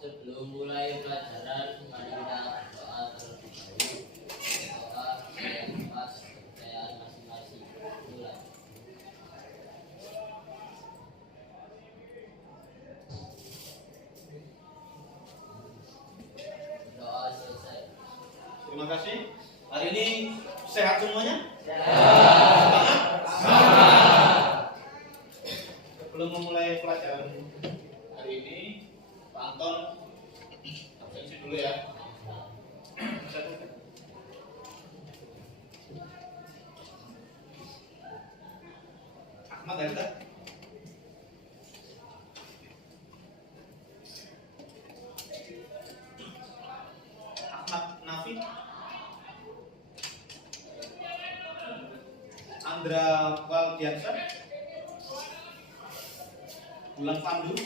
Sebelum mulai pelajaran, mari kita berdoa terlebih dahulu. Doa yang atas kepercayaan masing-masing. Mulai. Doa selesai. Terima kasih. Hari ini sehat semuanya? Sehat. Semangat. Sebelum memulai pelajaran hari ini, Pak Anton absensi dulu ya. Ahmad ada? Ahmad Nafi, Andra Waldiansa, Bulan Pandu,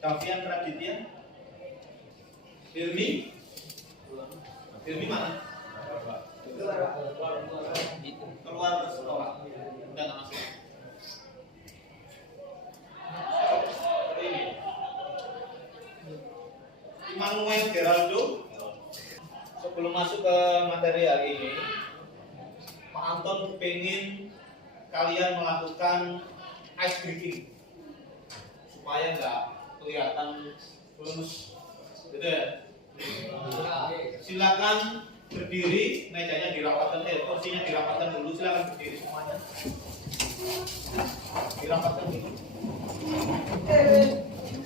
Davian Raditya, Firmi mana? Keluar sekolah, udah nggak masuk. Immanuel Geraldo. Sebelum masuk ke materi hari ini, Pak Anton pengen kalian melakukan ice breaking supaya nggak kelihatan lemes, gitu ya. Silakan berdiri, mejanya dirapatkan, kursinya dirapatkan dulu. Silakan berdiri semuanya. Dirapatkan dulu.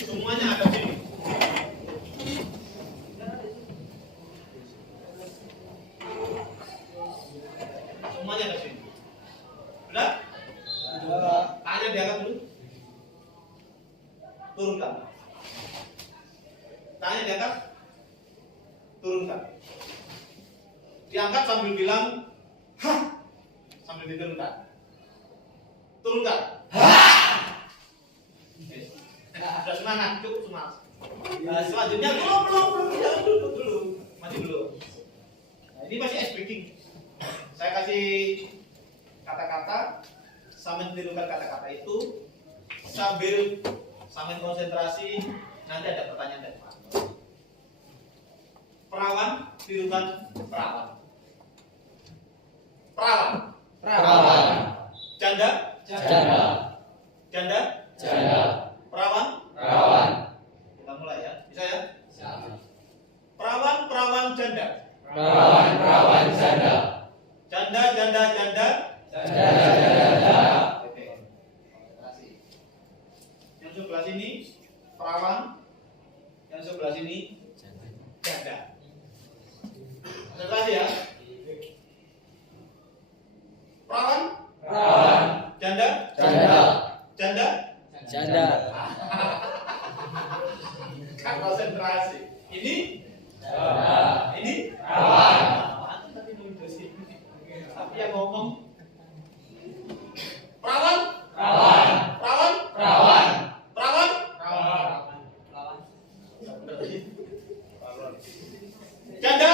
Semuanya ada sini. Semuanya ada sini. Sudah? Tangan diangkat dulu. Turunkan. Tangan diangkat. Turunkan. Diangkat sambil bilang hah, sambil diturunkan. Turunkan. Sudah semangat, cukup semangat. Selanjutnya belum, jangan dulu, masih dulu. Nah, ini masih ice breaking. Saya kasih kata-kata, sambil menirukan kata-kata itu sambil konsentrasi. Nanti ada pertanyaan dari Pak. Perawan, tirukan perawan. Perawan. Janda. Perawan. Kita mulai ya. Bisa ya? Perawan, janda. Janda. Oke. Kasih. Yang sebelah sini perawan, yang sebelah sini janda. Konsentrasi ya. Perawan. Janda. Kan konsentrasi. Ini perawan. Tapi yang ngomong perawan. Janda.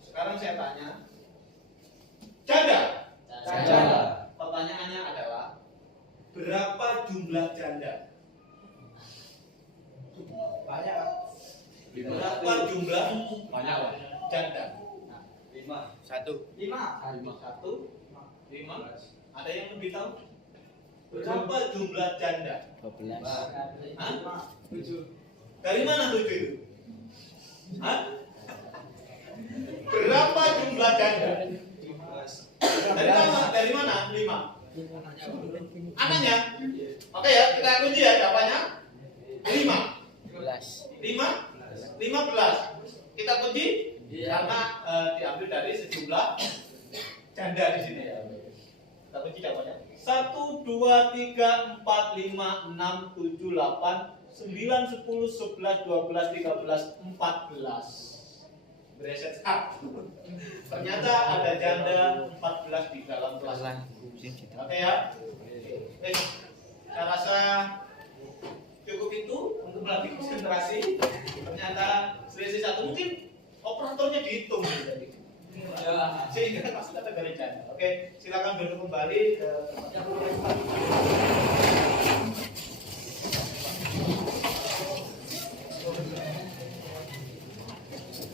Sekarang saya tanya, janda. Pertanyaannya adalah berapa jumlah janda? Banyak. Berapa jumlah janda? 5. Ada yang lebih tahu? Berapa jumlah janda? 12. Hah? 7. Dari mana 7 itu? Hah? Berapa jumlah janda? Dari mana? 5. Anaknya? Oke ya, kita kunci ya jawabannya. 15. Kita kunci karena diambil dari sejumlah janda di sini ya. Kita kunci jawabannya. 1, 2, 3, 4, 5, 6, 7, 8, 9, 10, 11, 12, 13, 14. Bereset ternyata ada janda 14 di dalam kelas. Oke ya. Saya rasa cukup itu untuk melatih konsentrasi. Ternyata selisih 1 mungkin operatornya dihitung. Sehingga masuk kategori janda. Oke, silakan duduk kembali ke tempatnya.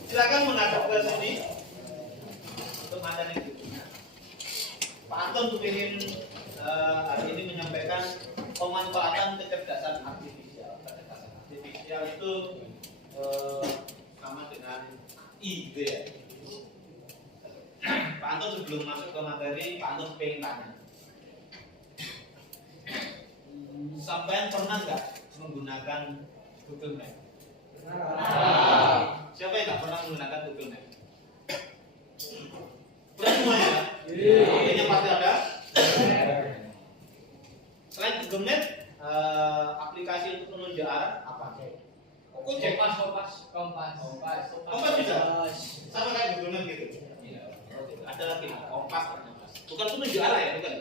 Silakan menghadap ke sini untuk materi berikutnya. Pak Anton ingin hari ini menyampaikan pemanfaatan kecerdasan artifisial. Kecerdasan artifisial itu sama dengan AI gitu ya. Pak Anton sebelum masuk ke materi, Pak Anton pengen tanya. Sampai pernah nggak menggunakan Google Map? Siapa yang nggak pernah menggunakan Google Map? Pernah semuanya? Yang pasti ada. Selain Google Map, aplikasi untuk menunjuk arah apa? Gojek. Kompas bisa? Sama kayak Google Map gitu? Ada lagi, Kompas. Bukan penunjuk arah ya, bukan?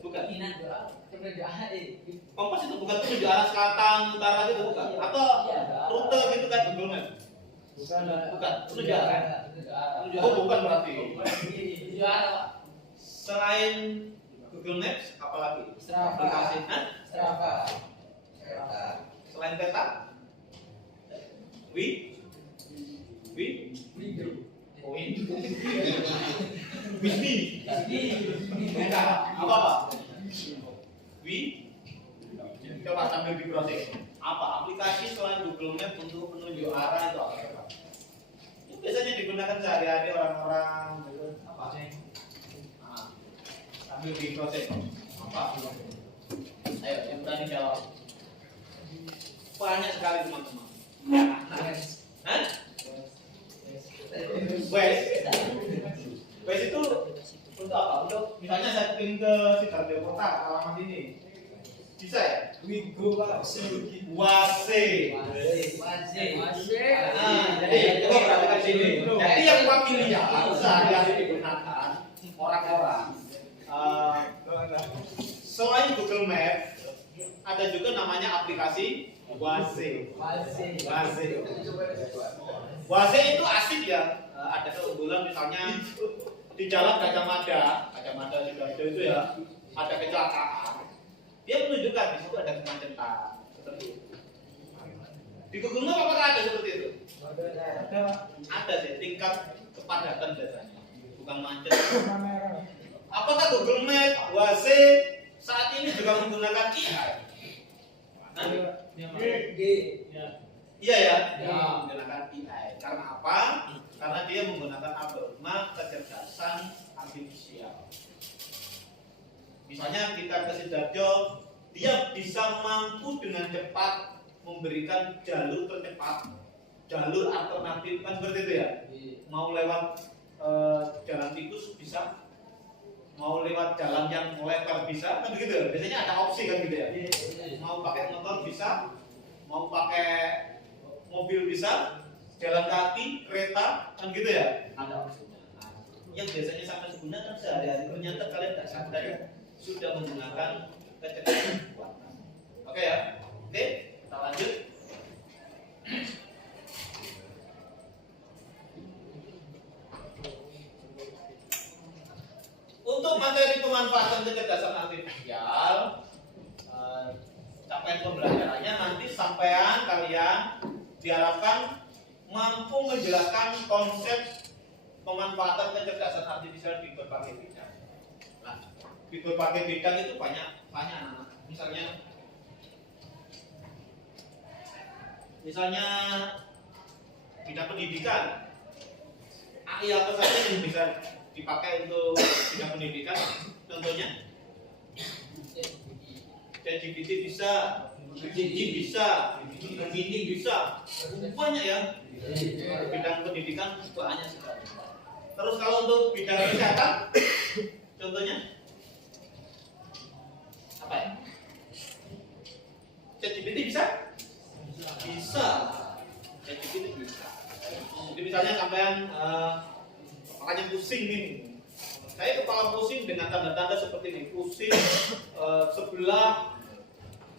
Bukan. Kompas itu bukan penunjuk arah selatan, utara gitu, bukan? Atau rute gitu kan Google Map? Bukan. Penunjuk arah. Oh, bukan berarti. Selain Google Maps, apa lagi? Aplikasi. Selain peta? Apa? Coba sambil diproses. Apa aplikasi selain Google Map untuk penunjuk arah itu apa? Itu biasanya digunakan sehari-hari orang-orang gitu. Apa? Sambil diproses. Apa? Ayo, yang berani jawab. Banyak sekali teman-teman. Hah? Waze itu untuk apa? Untuk misalnya saya ingin ke Sidoarjo Kota, alamat ini. Bisa ya? Wase. Jadi coba perhatikan sini. Jadi yang familiar sehari-hari digunakan orang-orang. Selain Google Map, ada juga namanya aplikasi Wase. Wase itu asik ya. Ada keunggulan misalnya di jalan Gajah Mada Sidoarjo itu ya, ada kecelakaan. Dia menunjukkan di situ ada kemacetan seperti itu. Di Google Map apakah ada seperti itu? Ada sih, tingkat kepadatan biasanya, bukan macet. Apakah Google Map, Wase saat ini juga menggunakan AI? Iya ya, menggunakan AI. Karena apa? Karena dia menggunakan algoritma kecerdasan artifisial. Misalnya kita ke Sidoarjo, dia bisa mampu dengan cepat memberikan jalur tercepat, jalur alternatif kan seperti itu ya. Mau lewat jalan tikus bisa, mau lewat jalan yang lebar bisa, kan begitu ya. Biasanya ada opsi kan gitu ya. Mau pakai motor bisa, mau pakai mobil bisa, jalan kaki, kereta, kan gitu ya. Ada opsinya. Yang biasanya sampai digunakan sehari-hari, ternyata kalian tidak sadar ya, sudah menggunakan kecerdasan buatan. Oke ya, oke, kita lanjut. Untuk materi pemanfaatan kecerdasan artifisial, capaian pembelajarannya nanti sampean kalian diharapkan mampu menjelaskan konsep pemanfaatan kecerdasan artifisial di berbagai bidang. Nah, di berbagai bidang itu banyak anak. Misalnya bidang pendidikan, AI apa saja yang bisa dipakai untuk bidang pendidikan? Contohnya, ChatGPT bisa, Gemini bisa, Gemini bisa, banyak ya. Bidang pendidikan banyak sekali. Terus kalau untuk bidang kesehatan, contohnya apa ya? ChatGPT bisa? Bisa. ChatGPT bisa. Jadi misalnya sampean makanya pusing nih. Saya kepala pusing dengan tanda-tanda seperti ini. Pusing sebelah.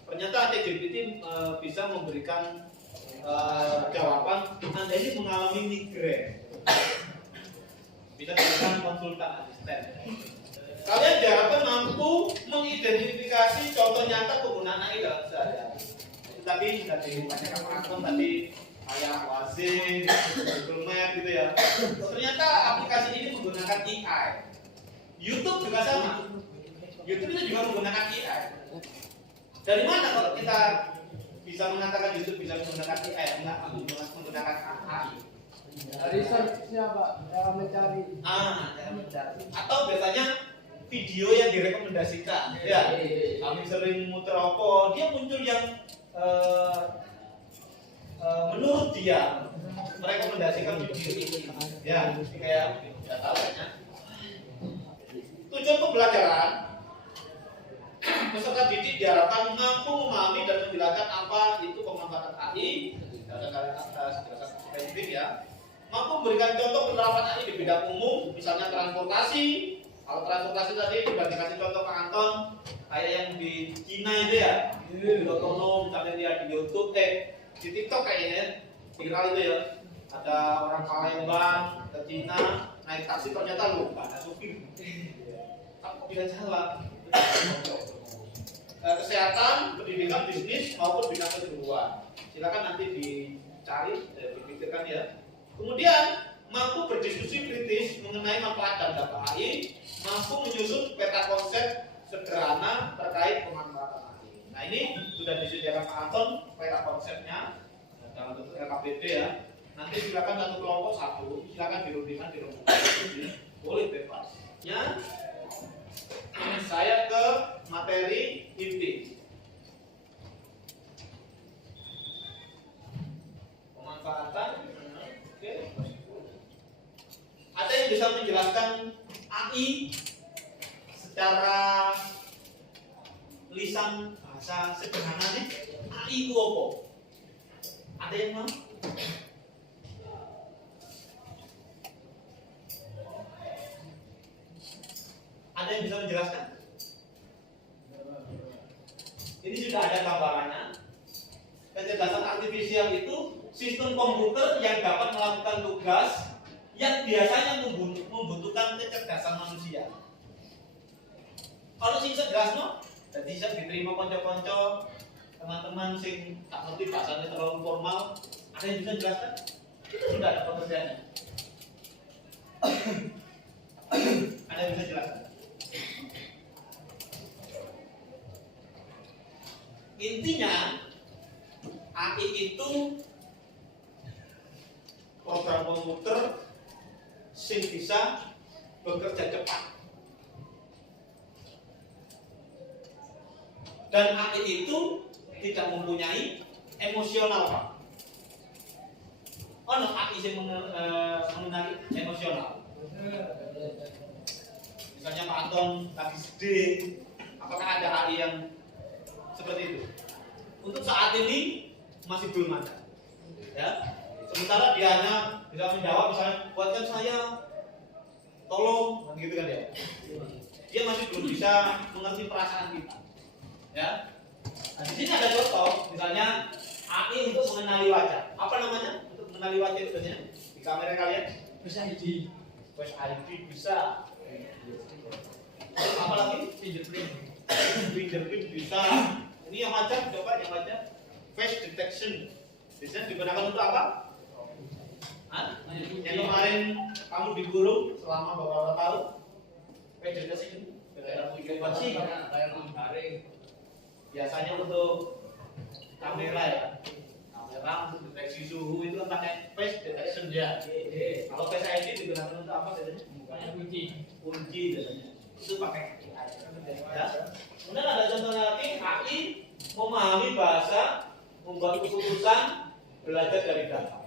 Ternyata ChatGPT bisa memberikan jawaban. Anda ini mengalami migrain. bisa dijadikan konsultan asisten. Kalian diharapkan mampu mengidentifikasi contoh nyata penggunaan AI dalam sehari-hari. Itu tadi sudah ditanyakan Pak Anton tadi, kayak Wazin, Google Map gitu ya. Ternyata aplikasi ini menggunakan AI. YouTube juga sama. YouTube itu juga menggunakan AI. Dari mana kalau kita bisa mengatakan YouTube bisa menggunakan AI? Enggak, menggunakan AI. Researchnya Pak, cara mencari. Cara mencari. Atau biasanya video yang direkomendasikan. Ya, kami sering muter apa, dia muncul yang menurut dia merekomendasikan video ini. Ya, kayak nggak tahu kan? Tujuan pembelajaran peserta didik diharapkan mampu memahami dan menjelaskan apa itu pemanfaatan AI dan kalian spesifik ya. Mampu memberikan contoh penerapan AI di bidang umum, misalnya transportasi. Kalau transportasi tadi sudah dikasih contoh Pak Anton, kayak yang di Cina itu ya, di otonom, misalnya dia di YouTube, di TikTok kayaknya viral itu ya. Ada orang Palembang ke Cina naik taksi ternyata lupa ada supir. Kamu bisa jalan. Kesehatan, pendidikan, bisnis maupun bidang kejuruan. Silakan nanti dicari, dipikirkan ya. Kemudian mampu berdiskusi kritis mengenai manfaat dan dampak AI, mampu menyusun peta konsep sederhana terkait pemanfaatan AI. Nah ini sudah disediakan Pak Anton peta konsepnya dalam bentuk LKPD ya. Nanti silakan satu kelompok satu, silakan dirundingkan di rumah, boleh bebas. Ya, saya ke materi inti. Pemanfaatan. Oke. Ada yang bisa menjelaskan AI secara lisan bahasa sederhananya? AI itu apa? Ada yang mau? Ada yang bisa menjelaskan? Ini sudah ada gambarannya. Kecerdasan artifisial itu sistem komputer yang dapat melakukan tugas yang biasanya membutuhkan kecerdasan manusia. Kalau sing segrasno, jadi bisa diterima konco-konco teman-teman sing tak ngerti bahasanya terlalu formal. Ada yang bisa jelaskan? Itu sudah ada pengertiannya. Ada yang bisa jelaskan? Intinya AI itu program komputer sing bisa bekerja cepat. Dan AI itu tidak mempunyai emosional, Pak. Oh, no, AI yang mengenali emosional. Misalnya Pak Anton lagi sedih, apakah ada AI yang seperti itu? Untuk saat ini masih belum ada. Ya. Sementara dia hanya bisa menjawab, misalnya buatkan saya, tolong, gitu kan ya. Dia masih belum bisa mengerti perasaan kita. Ya. Nah, di sini ada contoh, misalnya AI untuk mengenali wajah. Apa namanya? Untuk mengenali wajah itu biasanya di kamera kalian? Face ID. Face ID bisa. Apa lagi? Fingerprint. Fingerprint bisa. Ini yang wajah, coba yang wajah. Face detection. Biasanya digunakan untuk apa? Yang kemarin kamu digulung selama beberapa tahun. Face detection. Biasanya untuk kamera ya. Kamera untuk deteksi suhu itu kan pakai face detection ya. Kalau face ID digunakan untuk apa biasanya? Kunci biasanya. Itu pakai AI. Ya. Kemudian ada contoh lagi, AI memahami bahasa, membuat keputusan, belajar dari data.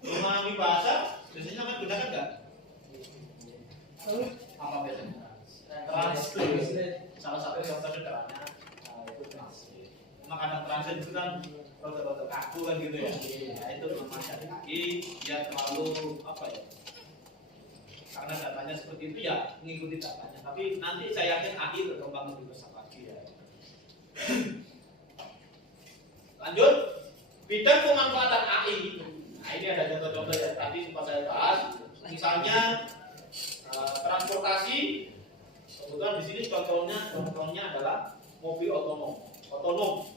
Memahami bahasa, biasanya akan gunakan nggak? Apa biasanya? Translate. Salah satu contoh sederhana itu translate. Makanan translate itu kan rotor-rotor kaku kan gitu ya. Nah, itu memang AI dia terlalu apa ya? Karena datanya seperti itu ya mengikuti datanya. Tapi nanti saya yakin AI berkembang lebih besar lagi ya. Lanjut, bidang pemanfaatan AI. Nah ini ada contoh-contoh yang tadi sempat saya bahas. Misalnya operasi. Kebetulan di sini contohnya adalah mobil otonom.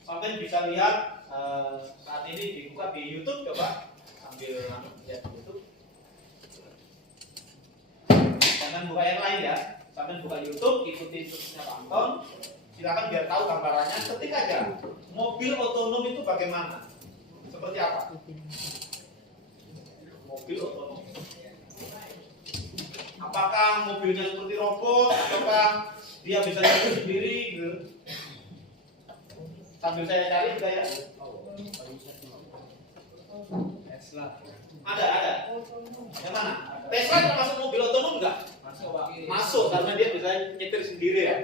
Sampai bisa lihat saat ini dibuka di YouTube, coba sambil lihat di YouTube. Jangan buka yang lain ya. Sambil buka YouTube, ikuti instruksinya Pak Anton. Silakan biar tahu gambarannya. Ketik aja mobil otonom itu bagaimana, seperti apa? Mobil otonom. Apakah mobilnya seperti robot, ataukah dia bisa jalan sendiri? Gitu. Sambil saya cari juga ya. Tesla. Ada. Yang mana? Tesla termasuk mobil otonom enggak? Masuk karena dia bisa nyetir sendiri ya.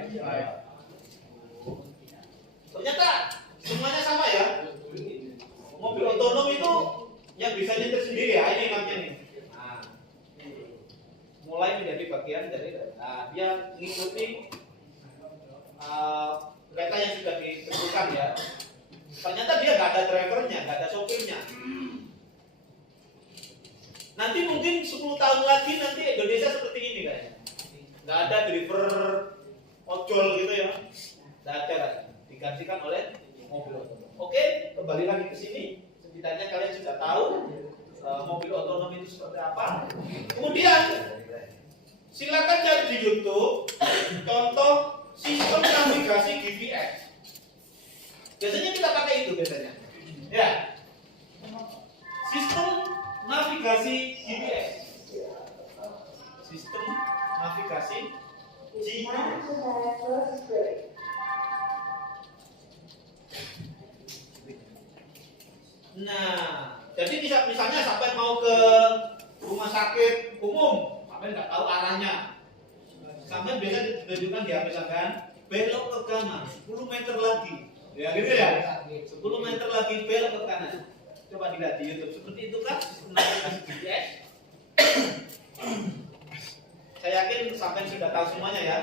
Ternyata semuanya sama ya. Mobil otonom itu yang bisa nyetir sendiri ya. Ini ingatnya nih. Nah, mulai menjadi bagian dari dia mengikuti kereta yang sudah ditentukan ya. Ternyata dia nggak ada drivernya, nggak ada sopirnya. Nanti mungkin 10 tahun lagi nanti Indonesia seperti ini kayaknya. Nggak ada driver ojol gitu ya. Nggak ada kan. Digantikan oleh mobil otonom. Oke, kembali lagi ke sini. Setidaknya kalian sudah tahu mobil otonom itu seperti apa. Kemudian silakan cari di YouTube contoh sistem navigasi GPS. Biasanya kita pakai itu biasanya. Ya. Sistem navigasi GPS. Sistem navigasi GPS. Nah, jadi misalnya sampai mau ke rumah sakit umum, sampai nggak tahu arahnya. Sampai biasa ditunjukkan dia misalkan belok ke kanan 10 meter lagi. Ya gitu ya. 10 meter lagi belok ke kanan. Coba dilihat di YouTube seperti itu kan sistem navigasi GPS. Saya yakin sampai sudah tahu semuanya ya.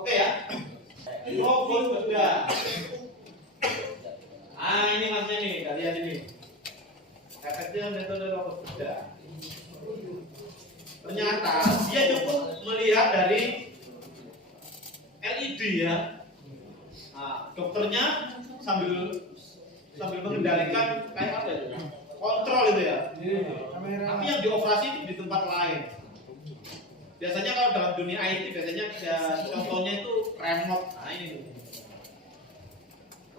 Oke ya. Robot bedah. Ah ini maksudnya nih, kalian ini. Efeknya metode robot bedah. Ternyata dia cukup melihat dari LED ya. Nah, dokternya sambil mengendalikan kayak apa itu? Kontrol itu ya. Tapi yang dioperasi itu di tempat lain. Biasanya kalau dalam dunia IT biasanya ya, contohnya itu remote. Nah ini.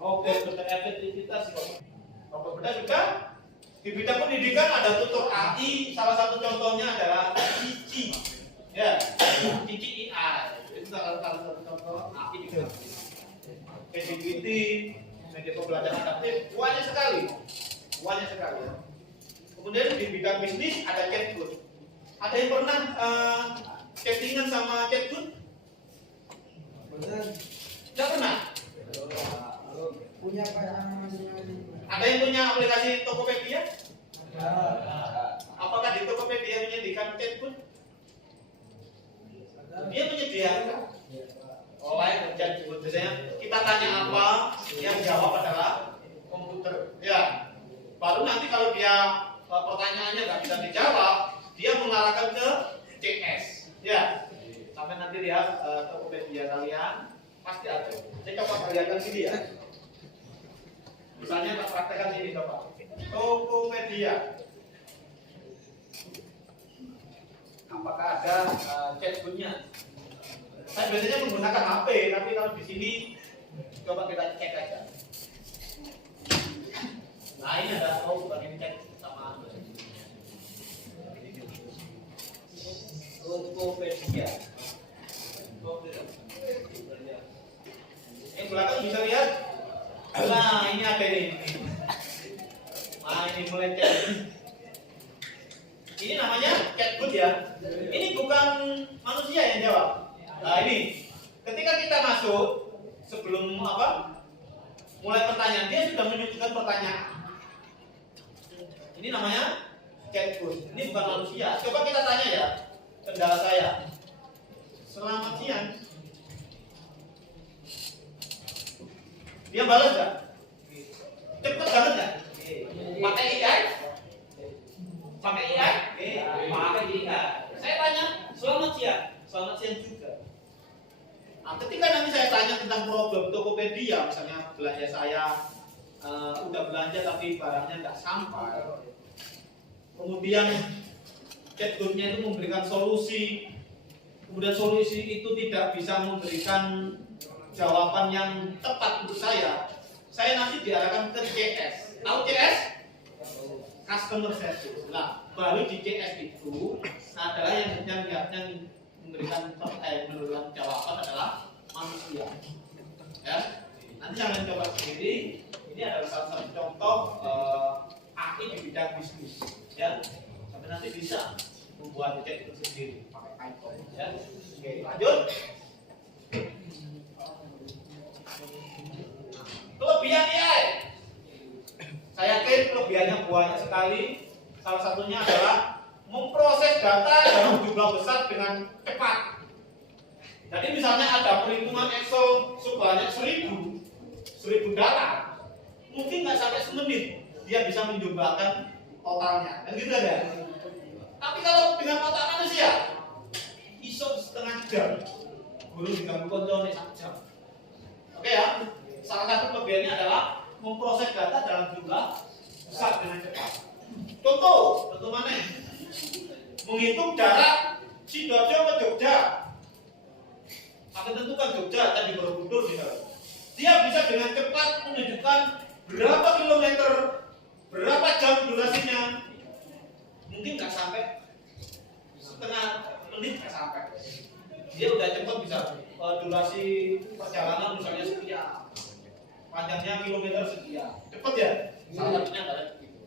Robot bedah efektivitas. Robot bedah juga di bidang pendidikan ada tutor AI. Salah satu contohnya adalah Cici. Ya, Cici AI. Itu salah satu contoh AI juga. PDGT, media pembelajaran adaptif, banyak sekali. Ya. Kemudian di bidang bisnis ada chatbot. Ada yang pernah chattingan sama chatbot? Tidak pernah. Punya masing-masing. Ada yang punya aplikasi Tokopedia? Apakah di Tokopedia menyediakan chatbot? Dia menyediakan. Oleh chatbot biasanya kita tanya apa, yang jawab adalah komputer. Ya. Baru nanti kalau dia pertanyaannya nggak bisa dijawab, dia mengarahkan ke CS. Ya. Sampai nanti lihat Tokopedia kalian pasti ada. Saya coba perlihatkan sini ya. Misalnya kita praktekkan ini coba. Tokopedia. Apakah ada chatbotnya? Saya biasanya menggunakan HP, tapi kalau di sini coba kita cek aja. Nah ini ada bukan ini cek sama Tokopedia. Yang belakang bisa lihat. Nah ini ada ini. Nah ini mulai chat. Ini namanya chatbot ya. Ini bukan manusia yang jawab. Nah ini, ketika kita masuk sebelum mulai pertanyaan, dia sudah menunjukkan pertanyaan. Ini namanya chatbot. Ini bukan manusia. Coba kita tanya ya, kendala saya. Selamat siang. Dia balas nggak? Cepet banget nggak? Pakai AI? Pakai AI? Pakai AI. Saya tanya, selamat siang juga. Nah, ketika nanti saya tanya tentang problem Tokopedia, misalnya belanja saya udah belanja tapi barangnya nggak sampai, kemudian chatbotnya itu memberikan solusi, kemudian solusi itu tidak bisa memberikan jawaban yang tepat untuk saya nanti diarahkan ke CS. Tahu CS? Customer service. Nah, baru di CS itu adalah yang memberikan menurunkan jawaban adalah manusia. Ya, nanti jangan coba sendiri. Ini adalah salah satu contoh AI di bidang bisnis. Ya, sampai nanti bisa membuat chat itu sendiri pakai icon. Ya, oke, lanjut. Kelebihan AI, saya yakin kelebihannya banyak sekali. Salah satunya adalah memproses data dalam jumlah besar dengan cepat. Jadi misalnya ada perhitungan Excel sebanyak 1000 data, mungkin nggak sampai semenit dia bisa menjumlahkan totalnya, kan gitu ya. Tapi kalau dengan otak manusia, iso setengah jam, guru diganggu kontrolnya 1 jam. Oke ya. Salah satu kelebihannya adalah memproses data dalam jumlah besar dengan cepat. Contoh mana? Menghitung jarak Sidoarjo ke Jogja. Akan tentukan Jogja tadi Borobudur misalnya. Dia bisa dengan cepat menunjukkan berapa kilometer, berapa jam durasinya. Mungkin nggak sampai setengah menit nggak sampai. Dia udah cepat bisa durasi perjalanan misalnya sekian. Panjangnya kilometer sekian, cepat ya? Salah satunya adalah begitu.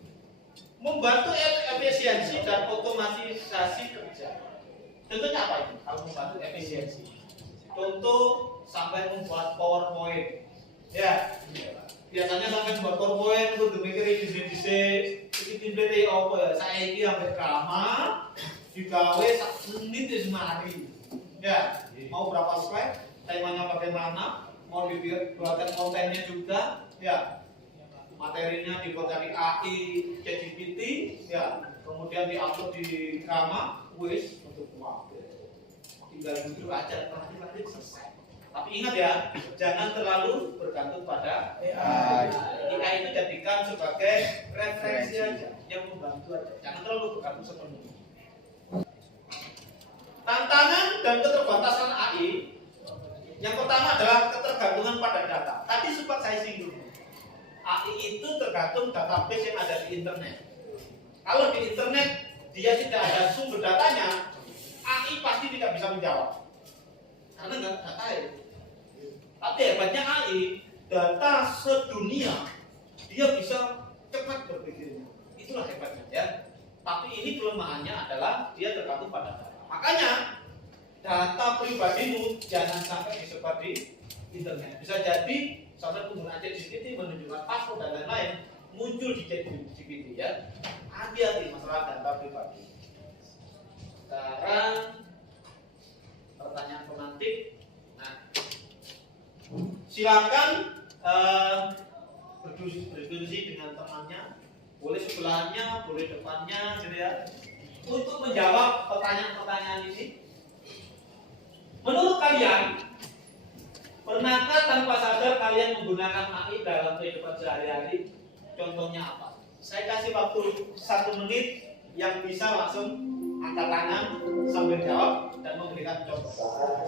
Membantu efisiensi dan otomatisasi kerja. Contohnya apa itu? Kalau membantu efisiensi, contoh sampai membuat PowerPoint, ya. Biasanya sampai membuat PowerPoint untuk mikir desain, ini apa ya? Saya ini hampir lama, digawe 1 menit ya semari. Ya, mau berapa slide, temanya bagaimana? Mau dibuatkan kontennya juga, ya. Materinya dibuat dari AI, ChatGPT, ya. Kemudian diupload di Grama, wis untuk waktu. Tinggal duduk aja, nanti selesai. Tapi ingat ya, jangan terlalu bergantung pada AI. AI itu jadikan sebagai referensi aja, yang membantu aja. Jangan terlalu bergantung sepenuhnya. Tantangan dan keterbatasan AI. Yang pertama adalah ketergantungan pada data. Tadi sempat saya singgung. AI itu tergantung database yang ada di internet. Kalau di internet dia tidak ada sumber datanya, AI pasti tidak bisa menjawab. Karena nggak ada data ya. Tapi hebatnya AI, data sedunia dia bisa cepat berpikirnya. Itulah hebatnya ya. Tapi ini kelemahannya adalah dia tergantung pada data. Makanya data pribadimu jangan sampai disebar di internet. Bisa jadi sampai penggunaan ChatGPT menunjukkan password dan lain-lain muncul di ChatGPT ya. Hati-hati masalah data pribadi. Sekarang pertanyaan pemantik. Nah, silakan berdiskusi dengan temannya. Boleh sebelahnya, boleh depannya, gitu ya. Untuk menjawab pertanyaan-pertanyaan ini. Menurut kalian, pernahkah tanpa sadar kalian menggunakan AI dalam kehidupan sehari-hari? Contohnya apa? Saya kasih waktu 1 menit yang bisa langsung angkat tangan sambil jawab dan memberikan contoh.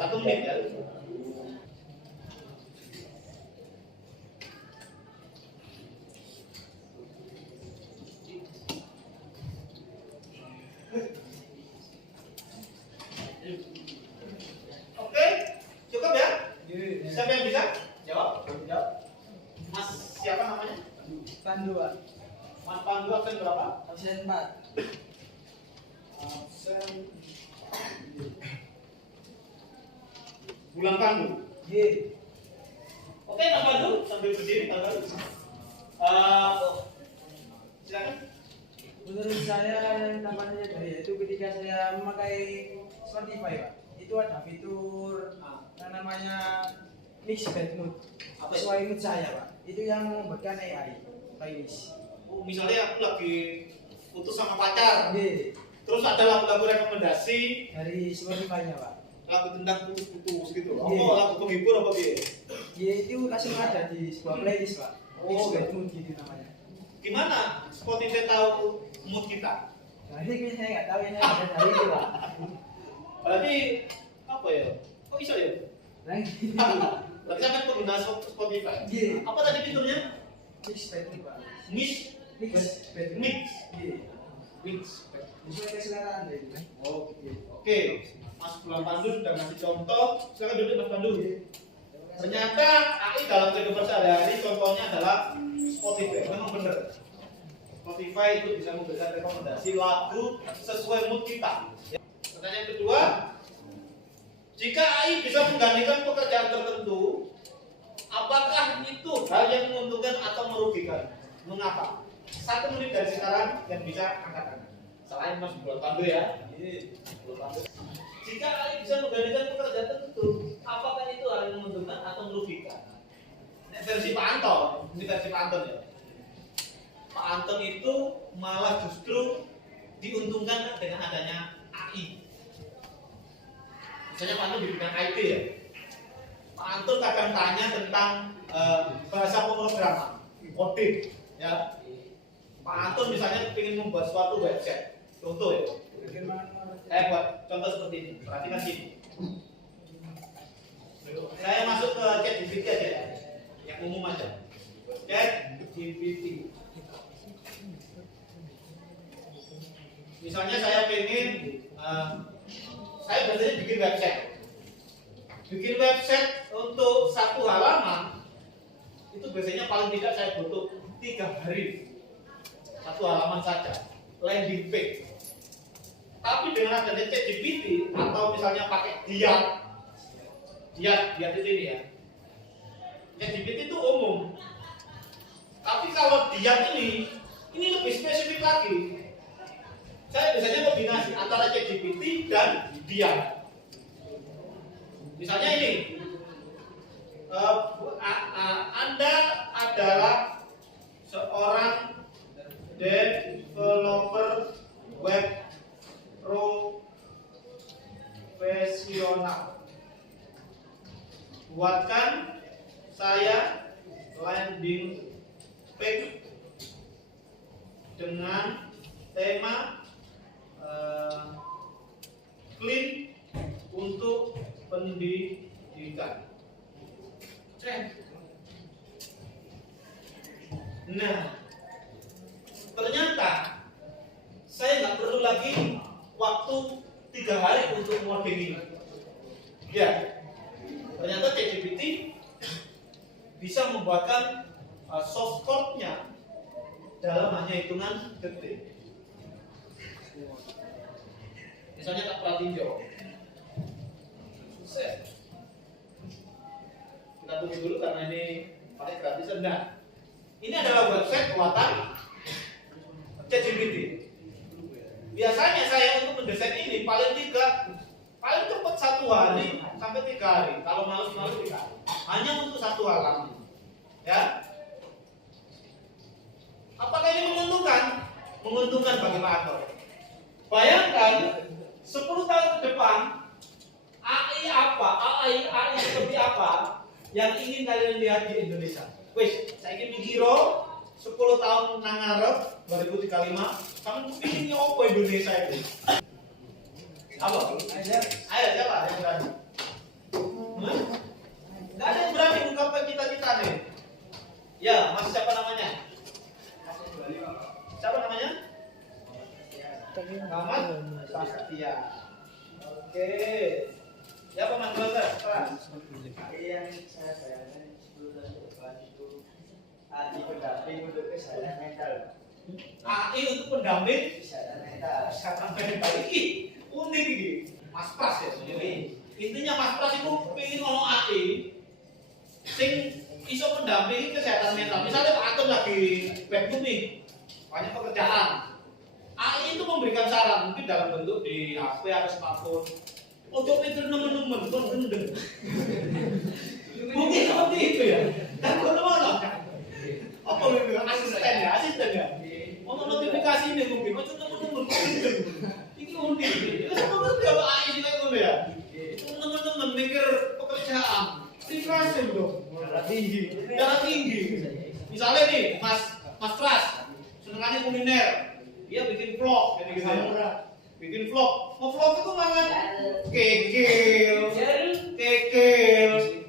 1 menit ya. Oke, cukup ya? Siapa yang bisa jawab? Mas siapa namanya? Pandu, Pak. Mas Pandu, absen berapa? Absen 4. Absen Bulan Pandu. Ye. Oke, Mas Pandu sambil berdiri, Mas Pandu. Silakan. Menurut saya yang namanya dari itu ketika saya memakai Spotify, Pak, itu ada fitur yang namanya mix bed mood. Sesuai mood saya, Pak. Itu yang membuatkan AI playlist. Misalnya aku lagi putus sama pacar, Ye. Terus ada lagu-lagu rekomendasi dari Spotify-nya, Pak. lagu tentang putus-putus gitu. Iya. Oh, lagu penghibur apa dia? Ya itu langsung ada di sebuah playlist, Pak. Oh. Mix Bad Mood gitu namanya. Gimana Spotify tahu mood kita? Nah ini saya nggak tahu, ini ada dari itu, Pak. Berarti apa ya? Kok bisa ya? Nah, Berarti sampai pengguna Spotify. Iya. Apa tadi fiturnya? Mix Bad Mood, Pak. Mix, Mix Bad Mood. mix, Iya. mix. Sesuai keseleraan deh itu. Oh, oke. Mas Bulan Pandu sudah ngasih contoh. Silakan duduk Mas Pandu. Ternyata AI dalam kehidupan sehari-hari contohnya adalah Spotify. Memang benar. Spotify itu bisa memberikan rekomendasi lagu sesuai mood kita. Pertanyaan kedua, jika AI bisa menggantikan pekerjaan tertentu, apakah itu hal yang menguntungkan atau merugikan? Mengapa? 1 menit dari sekarang yang bisa angkat tangan. Selain Mas Bulan Pandu ya. Bulan Pandu. Jika AI bisa menggantikan pekerjaan tertentu, apakah itu hal yang menguntungkan atau merugikan? Ini versi Pak Anton, ini versi Pak Anton ya. Pak Anton itu malah justru diuntungkan dengan adanya AI. Misalnya Pak Anton di bidang IT ya. Pak Anton kadang tanya tentang bahasa pemrograman, coding, ya. Pak Anton misalnya ingin membuat suatu website, contoh ya. Buat contoh seperti ini, perhatikan sini. Saya masuk ke ChatGPT aja ya, yang umum aja. ChatGPT. Misalnya saya pengen, saya biasanya bikin website. Bikin website untuk 1 halaman, itu biasanya paling tidak saya butuh 3 hari. 1 halaman saja, landing page. Tapi dengan adanya ChatGPT atau misalnya pakai Diat itu ini ya. ChatGPT itu umum. Tapi kalau Diat ini lebih spesifik lagi. Saya biasanya kombinasi antara ChatGPT dan Diat. Misalnya ini, Anda adalah seorang developer web profesional. Buatkan saya landing page dengan tema clean untuk pendidikan. Nah, ternyata saya nggak perlu lagi waktu 3 hari untuk ngoding ini. Ya, ternyata ChatGPT bisa membuatkan source code-nya dalam hanya hitungan detik. Misalnya tak Pratinjo. Set. Kita tunggu dulu karena ini pakai gratisan. Nah, ini adalah website buatan ChatGPT. Biasanya saya untuk mendesain ini paling cepat 1 hari sampai 3 hari. Kalau malas-malas 3 hari. Hanya untuk 1 halaman. Ya. Apakah ini menguntungkan? Menguntungkan bagi Pak Anton. Bayangkan 10 tahun ke depan AI seperti apa yang ingin kalian lihat di Indonesia. Wes, saya ingin mikiro 10 tahun nang ngarep 2035 kamu pilihnya apa Indonesia itu? Apa? Ayo siapa yang berani? Nggak ada yang berani ungkapkan cita-cita nih. Ya, masih siapa namanya? Siapa namanya? Muhammad Sastia. Oke. Siapa Mas Dokter? Yang saya bayangkan 10 tahun ke depan itu AI pendamping untuk kesehatan mental. AI untuk pendamping Kesehatan mental. kesehatan mental ini unik ini. Mas Pras ya sendiri. Intinya Mas Pras itu pengen ngomong AI sing iso pendampingi kesehatan mental. Misalnya Pak Anton lagi bad mood nih, banyak pekerjaan. AI itu memberikan saran mungkin dalam bentuk di HP atau smartphone. Untuk mikir nemen-nemen, kon gendeng. Mungkin seperti itu ya. Dan kon mana? Apa asisten ya? Untuk notifikasi ini mungkin, macam nemen-nemen kon gendeng. Iki unik. Itu sama kan dia AI sih kayak gitu ya. Itu teman-teman mikir pekerjaan, freelancing dong. Darah tinggi. Misalnya nih, Mas Pras, senengannya kuliner, dia bikin vlog, jadi gitu ya. Bikin vlog, vlog itu malah kekil,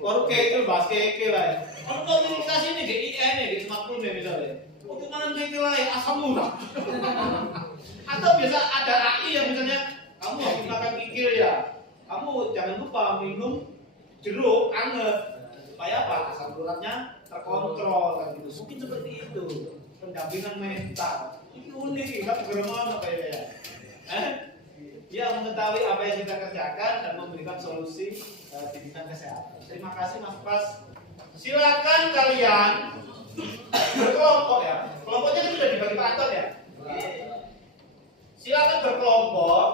baru kekil, bahas kekil lah ya. Kalau komunikasi ini GIN ya, di smartphone ya misalnya. Untuk malam kekil lah ya, asam murah. Atau biasa ada AI yang misalnya, kamu habis makan kikil ya, kamu jangan lupa minum jeruk anget supaya apa? Asam uratnya terkontrol kan gitu. Mungkin seperti itu pendampingan mental. Ini unik, nggak berguna kayaknya. Dia mengetahui apa yang kita kerjakan dan memberikan solusi di bidang kesehatan. Terima kasih Mas Pras. Silakan kalian berkelompok ya. Kelompoknya kan sudah dibagi Pak Anton ya. Silakan berkelompok,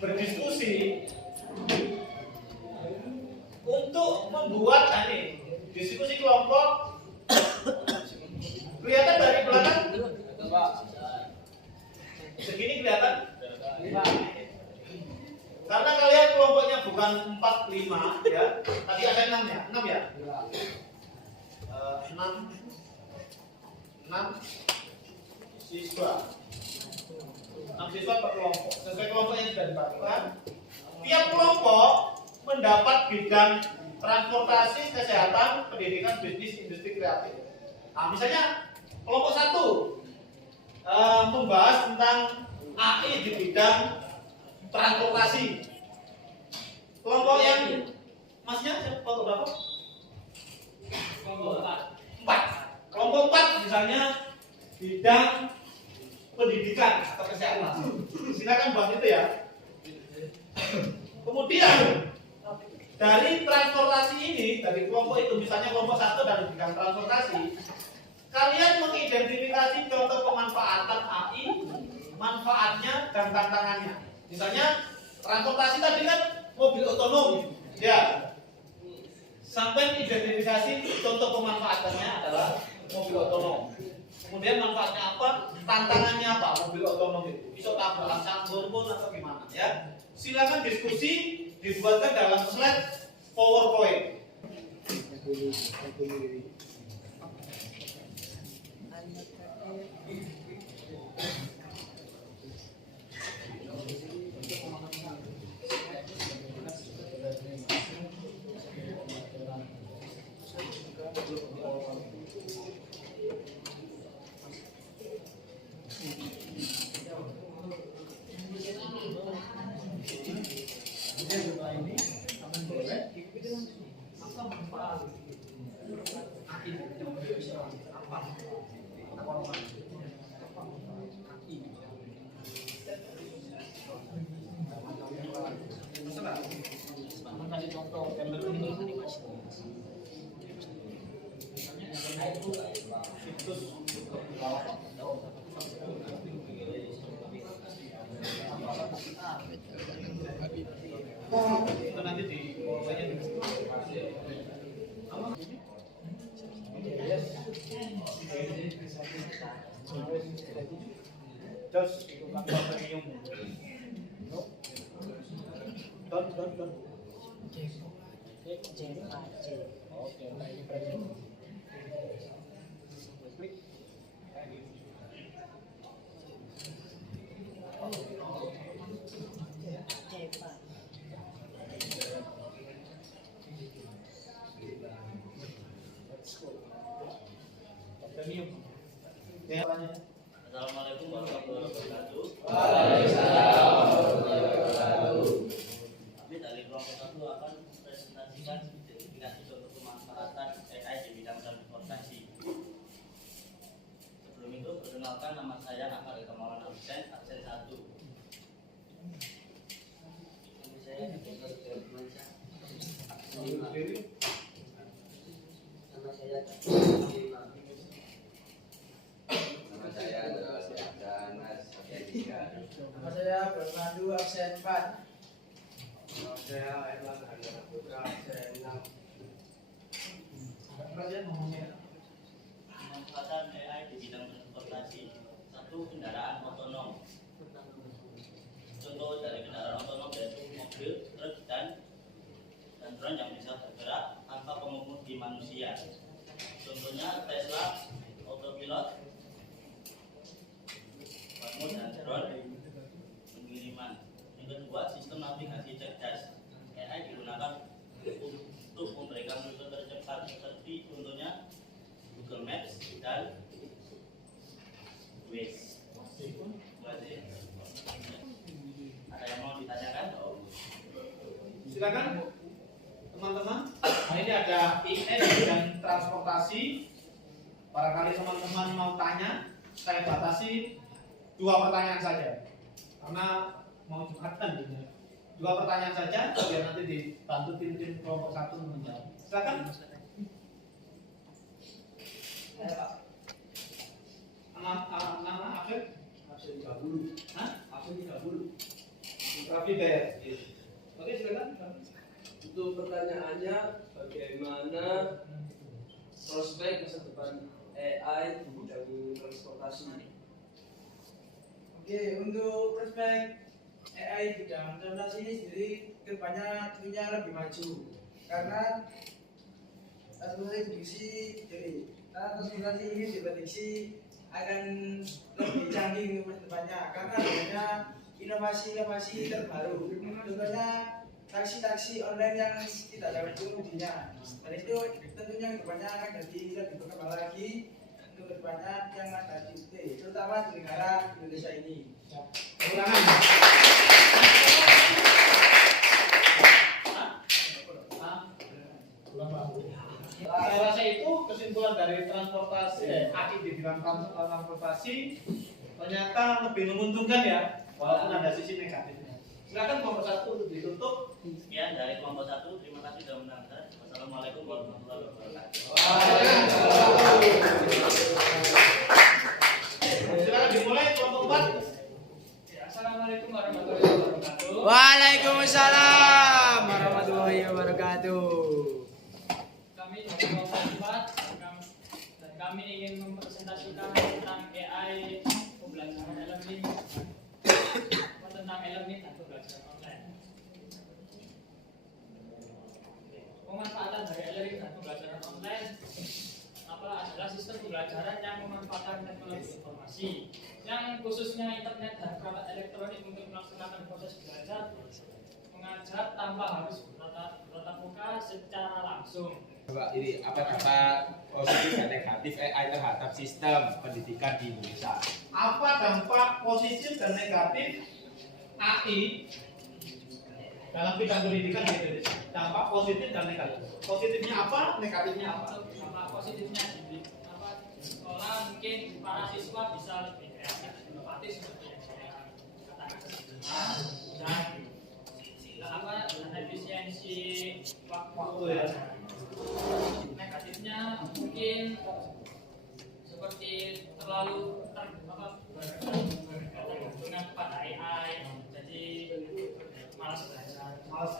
berdiskusi untuk membuat diskusi kelompok. Kelihatan dari belakang? Segini kelihatan? Karena kalian kelompoknya bukan 4, 5 ya. Tadi ada 6 ya? 6 ya? 6 siswa. 6 siswa per kelompok. Sesuai kelompok yang sudah dibagikan. Tiap kelompok mendapat bidang transportasi, kesehatan, pendidikan, bisnis, industri kreatif. Nah, misalnya kelompok 1 membahas tentang AI di bidang transportasi. Kelompok yang masnya kelompok berapa? Kelompok 4. Kelompok 4 misalnya bidang pendidikan atau kesehatan. Silakan bahas itu ya. Kemudian dari transportasi ini, dari kelompok itu misalnya kelompok 1 dari bidang transportasi, kalian mengidentifikasi contoh pemanfaatan AI, manfaatnya dan tantangannya. Misalnya transportasi tadi kan mobil otonom, ya. Sampai identifikasi contoh pemanfaatannya adalah mobil otonom. Kemudian manfaatnya apa? Tantangannya apa? Mobil otonom itu bisa tabrakan sambur pun atau gimana? Ya. Silakan diskusi dibuatkan dalam slide PowerPoint. Itu nanti di PowerPoint-nya. Terus baktérium. Don. Assalamualaikum warahmatullahi wabarakatuh. Waalaikumsalam warahmatullahi wabarakatuh. Kami dari kelompok 1 akan presentasikan identifikasi contoh pemanfaatan AI di bidang transportasi. Sebelum itu perkenalkan, nama saya Akmal Kamalan absen 1. Ini saya Dr. Firmansyah absen 5. Nama saya Dr. 5. Nama saya adalah Mas absen 3. Nama saya Bernardo absen 4. Nama saya Herman Handana Putra absen 6. Pemanfaatan AI di bidang transportasi. 1. Kendaraan otonom. navigasi cerdas. AI digunakan untuk memberikan rute tercepat seperti contohnya Google Maps dan Waze. Ada yang mau ditanyakan? Silakan teman-teman. Nah, ini ada IE di bidang transportasi. Barangkali teman-teman mau tanya, saya batasi 2 pertanyaan saja, karena mau cepatan gitu. 2 pertanyaan saja, biar nanti dibantu tim kelompok 1 menjawab. Silakan. Nama Afif? Absen 30. Hah? Absen 30. Rafi Bayar. Oke, silakan. Untuk pertanyaannya, bagaimana prospek masa depan AI di bidang transportasi? Oke, untuk prospek AI di bidang transportasi ini sendiri kedepannya tentunya lebih maju karena transportasi ini diprediksi akan lebih canggih untuk kedepannya karena adanya inovasi-inovasi terbaru. Contohnya taksi-taksi online yang tidak dapat pengemudinya. Dan itu tentunya kedepannya akan jadi lebih berkembang lagi untuk kedepannya yang ada terutama di negara Indonesia ini. Ulangan. Saya rasa itu kesimpulan dari transportasi, AI di bidang transportasi ternyata lebih menguntungkan ya, walaupun ada sisi negatifnya. Silakan kelompok 1 untuk ditutup. Sekian dari kelompok 1. Terima kasih sudah menonton. Wassalamualaikum warahmatullahi wabarakatuh. Silakan dimulai kelompok 4. Assalamualaikum warahmatullahi wabarakatuh. Waalaikumsalam warahmatullahi wabarakatuh. Kami dari kelompok 4 dan kami ingin mempresentasikan tentang AI pembelajaran e-learning tentang e-learning dan pembelajaran online. Pemanfaatan dari e-learning dan pembelajaran online adalah sistem pembelajaran yang memanfaatkan teknologi informasi yang khususnya internet dan perangkat elektronik untuk melaksanakan proses belajar mengajar tanpa harus bertatap muka secara langsung. Ini apa dampak positif dan negatif AI terhadap sistem pendidikan di Indonesia? Apa dampak positif dan negatif AI dalam bidang pendidikan di Indonesia? Dampak positif dan negatif. Positifnya apa? Negatifnya apa? Dampak positifnya di sekolah mungkin para siswa bisa lebih kreatif dan inovatif seperti yang saya katakan dan efisiensi waktu ya. Negatifnya mungkin seperti terlalu bergantung kepada AI, jadi malas belajar, Malas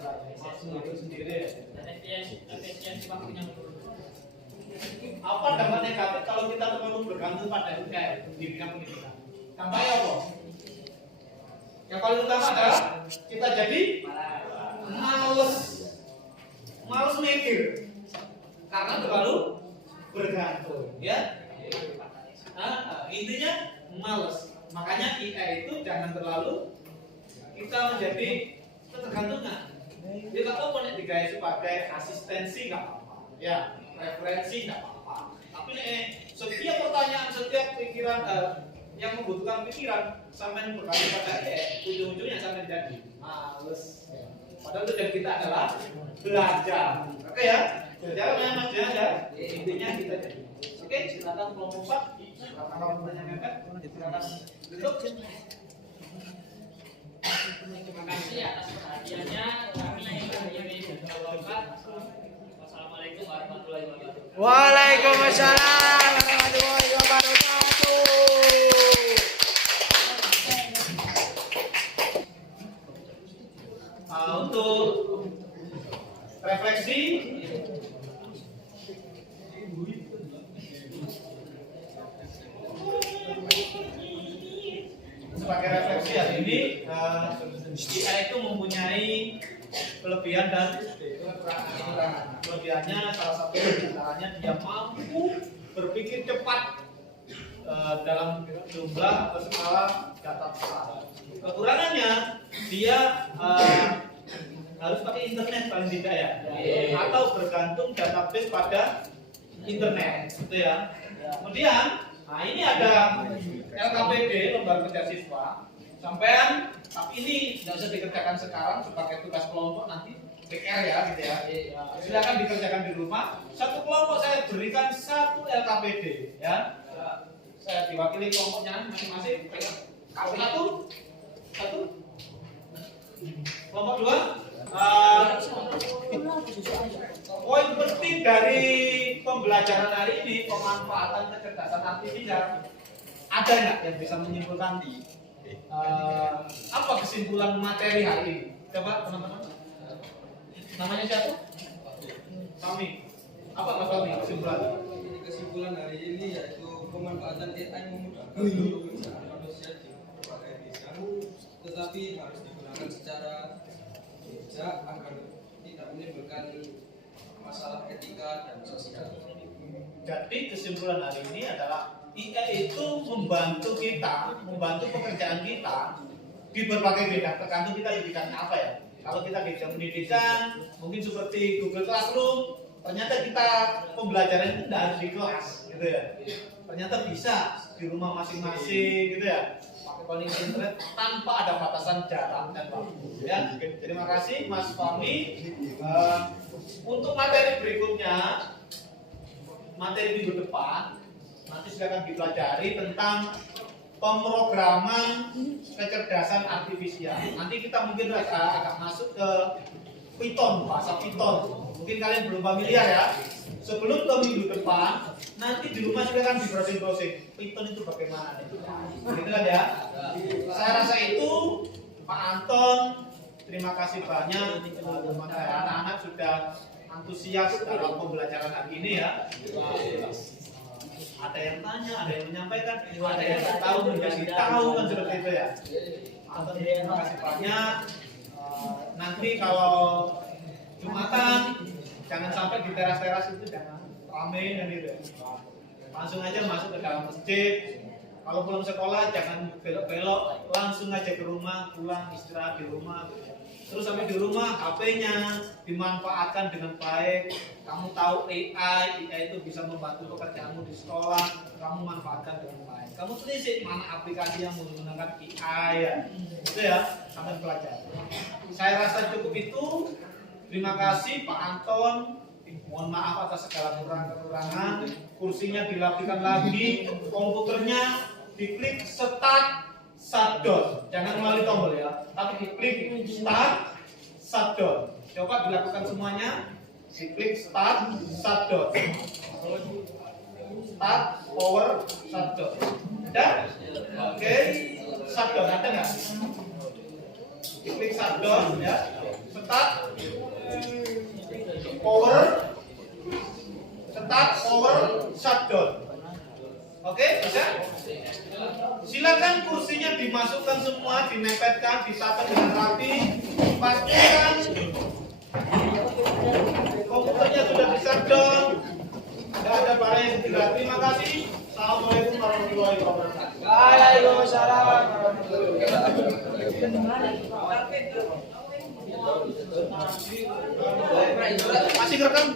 itu sendiri. dan efisiensi waktunya menurun. Apa dampak negatif kalau kita terlalu bergantung pada AI di bidang pendidikan? Dampaknya apa? Yang paling utama adalah kita jadi males mikir karena terlalu bergantung, ya. Intinya males. Makanya AI itu jangan terlalu kita menjadi ketergantungan. Ya nggak apa-apa nih digaya sebagai asistensi nggak apa-apa, ya referensi nggak apa-apa. Tapi setiap pertanyaan, setiap pikiran yang membutuhkan pikiran sampai bergantung pada AI, ujung-ujungnya sampai jadi males. Padahal tujuan kita adalah belajar. Oke ya? Jalannya Mas Dian ya. Intinya kita jadi. Oke, silakan kelompok 4. Silakan kamu menanyakan. Silakan duduk. Terima kasih atas perhatiannya. Kami akhiri kelompok 4. Wassalamualaikum warahmatullahi wabarakatuh. Waalaikumsalam warahmatullahi wabarakatuh. Untuk refleksi sebagai refleksi hari ini IA itu mempunyai kelebihan dan kekurangan. Kelebihannya salah satu diantaranya dia mampu berpikir cepat dalam jumlah atau skala data besar. Kekurangannya dia harus pakai internet paling tidak ya, atau bergantung database pada internet, gitu ya. Kemudian, nah ini ada LKPD, lembaga kerja siswa. Sampean, tapi ini tidak usah dikerjakan sekarang sebagai tugas kelompok nanti PR ya, gitu ya. Silakan dikerjakan di rumah. Satu kelompok saya berikan satu LKPD, ya. Saya diwakili kelompoknya masing-masing. Satu. Kelompok dua. Poin penting dari pembelajaran hari ini pemanfaatan kecerdasan artifisial. Ada nggak yang bisa menyimpulkan apa kesimpulan materi hari ini? Coba teman-teman. Namanya siapa? Kami. Apa Mas Fahmi kesimpulan? Kesimpulan hari ini yaitu pemanfaatan AI memudahkan pekerjaan manusia di berbagai bidang, tetapi harus digunakan secara bijak agar tidak menimbulkan masalah etika dan sosial. Jadi kesimpulan hari ini adalah AI itu membantu kita, membantu pekerjaan kita di berbagai bidang. Tergantung kita di bidangnya apa ya. Kalau kita di bidang pendidikan, mungkin seperti Google Classroom, ternyata kita pembelajaran itu tidak harus di kelas, gitu ya. Ternyata bisa di rumah masing-masing, gitu ya. Pakai calling internet tanpa ada batasan jarak dan waktu. Ya, terima kasih Mas Fahmi. Untuk materi berikutnya, materi minggu depan, nanti silakan dipelajari tentang pemrograman kecerdasan artifisial. Nanti kita mungkin agak masuk ke Python, bahasa Python. Mungkin kalian belum familiar ya. Sebelum ke minggu depan, nanti di rumah silakan di browsing. Python itu bagaimana? Gitu kan ya. Saya rasa itu Pak Anton, terima kasih banyak anak-anak sudah antusias dalam pembelajaran hari ini ya. Ada yang tanya, ada yang menyampaikan, ada yang tahu menjadi tahu kan seperti itu ya. Anton terima kasih banyak. Nanti kalau Jumatan jangan sampai di teras-teras itu jangan ramai dan gitu. Langsung aja masuk ke dalam masjid. Kalau pulang sekolah jangan belok-belok, langsung aja ke rumah, pulang istirahat di rumah. Terus sampai di rumah HP-nya dimanfaatkan dengan baik. Kamu tahu AI itu bisa membantu pekerjaanmu di sekolah, kamu manfaatkan dengan baik. Kamu telisik mana aplikasi yang menggunakan AI ya. Itu ya, sampai pelajari. Saya rasa cukup itu. Terima kasih Pak Anton. Mohon maaf atas segala kekurangan. Kursinya dilapikan lagi, komputernya diklik start shutdown. Jangan melalui tombol ya, tapi diklik start shutdown. Coba dilakukan semuanya. Diklik start shutdown. Start power shutdown. Ada? Oke. Shutdown ada nggak? Diklik shutdown ya. Start power shutdown. Oke, bisa? Silakan kursinya dimasukkan semua, dinempelkan, ditata dengan rapi. Pastikan komputernya sudah di shutdown. Tidak ada barang yang tidak. Terima kasih. Assalamualaikum warahmatullahi wabarakatuh. Waalaikumsalam warahmatullahi wabarakatuh. Masih rekam?